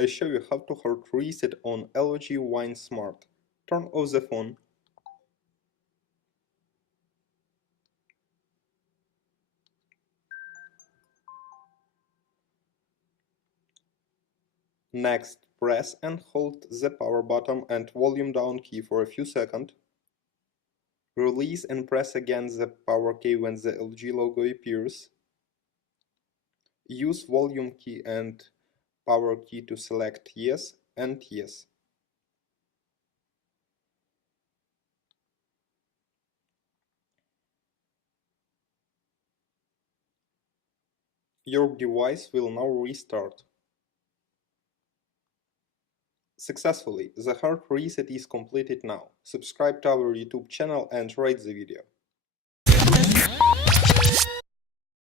I show you how to hard reset on LG Wine Smart. Turn off the phone. Next, press and hold the power button and volume down key for a few seconds. Release and press again the power key when the LG logo appears. Use volume key and power key to select yes and yes. Your device will now restart. Successfully, the hard reset is completed now. Subscribe to our YouTube channel and rate the video.